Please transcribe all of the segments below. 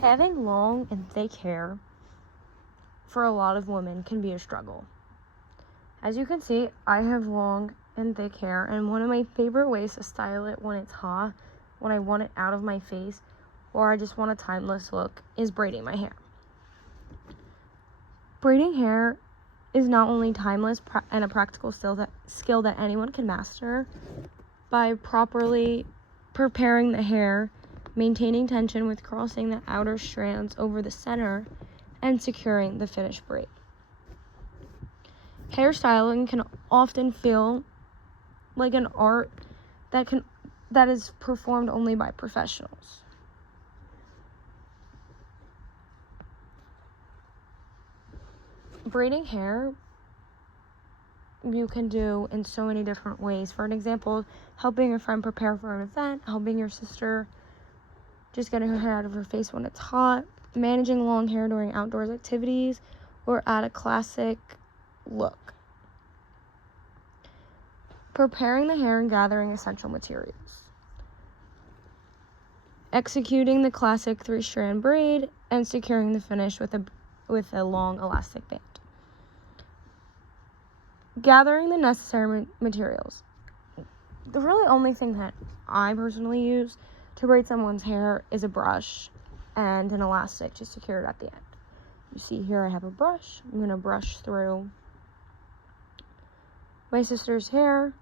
Having long and thick hair for a lot of women can be a struggle. As you can see, I have long and thick hair, and one of my favorite ways to style it when it's hot, when I want it out of my face, or I just want a timeless look, is braiding my hair. Braiding hair is not only timeless and a practical skill that anyone can master. By properly preparing the hair, maintaining tension with crossing the outer strands over the center, and securing the finished braid. Hairstyling can often feel like an art that is performed only by professionals. Braiding hair you can do in so many different ways. For an example, helping a friend prepare for an event, helping your sister just getting her hair out of her face when it's hot, managing long hair during outdoors activities, or add a classic look. Preparing the hair and gathering essential materials. Executing the classic 3-strand braid and securing the finish with a long elastic band. Gathering the necessary materials. The really only thing that I personally use to braid someone's hair is a brush and an elastic to secure it at the end. You see here I have a brush. I'm going to brush through my sister's hair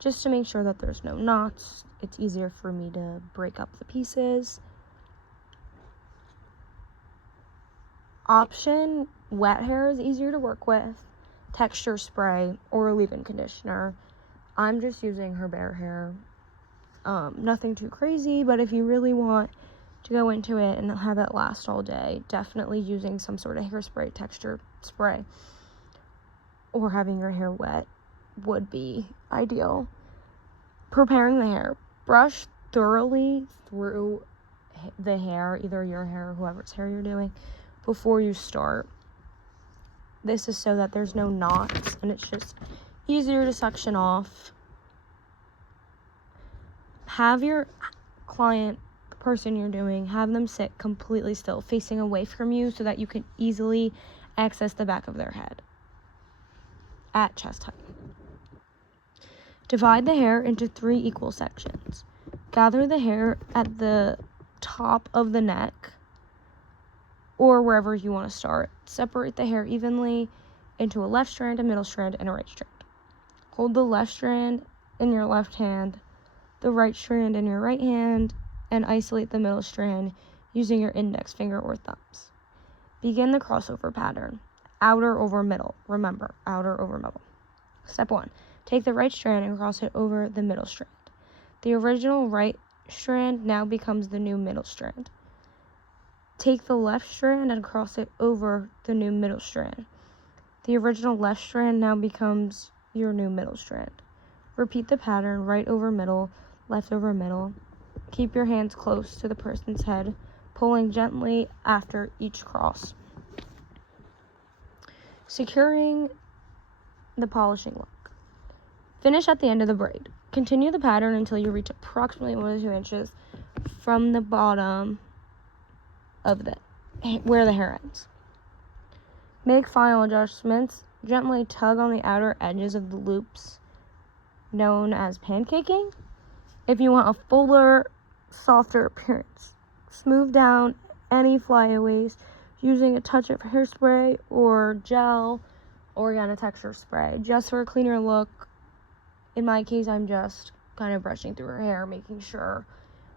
just to make sure that there's no knots. It's easier for me to break up the pieces. Option, wet hair is easier to work with. Texture spray or a leave-in conditioner. I'm just using her bare hair. Nothing too crazy, but if you really want to go into it and have it last all day, definitely using some sort of hairspray, texture spray, or having your hair wet would be ideal. Preparing the hair. Brush thoroughly through the hair, either your hair or whoever's hair you're doing, before you start. This is so that there's no knots and it's just easier to section off. Have your client, the person you're doing, have them sit completely still, facing away from you so that you can easily access the back of their head at chest height. Divide the hair into 3 equal sections. Gather the hair at the top of the neck or wherever you want to start. Separate the hair evenly into a left strand, a middle strand, and a right strand. Hold the left strand in your left hand, the right strand in your right hand, and isolate the middle strand using your index finger or thumbs. Begin the crossover pattern. Outer over middle. Remember, outer over middle. Step 1. Take the right strand and cross it over the middle strand. The original right strand now becomes the new middle strand. Take the left strand and cross it over the new middle strand. The original left strand now becomes your new middle strand. Repeat the pattern right over middle, left over middle. Keep your hands close to the person's head, pulling gently after each cross. Securing the polishing look. Finish at the end of the braid. Continue the pattern until you reach approximately 1 to 2 inches from the bottom of where the hair ends. Make final adjustments. Gently tug on the outer edges of the loops, known as pancaking, if you want a fuller, softer appearance. Smooth down any flyaways using a touch of hairspray or gel or again a texture spray, just for a cleaner look. In my case, I'm just kind of brushing through her hair, making sure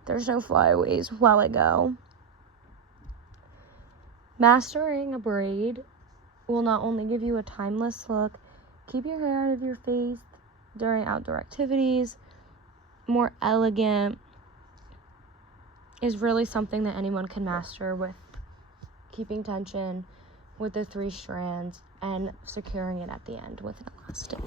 there's no flyaways while I go. Mastering a braid will not only give you a timeless look, keep your hair out of your face during outdoor activities, more elegant, is really something that anyone can master with keeping tension with the 3 strands and securing it at the end with an elastic.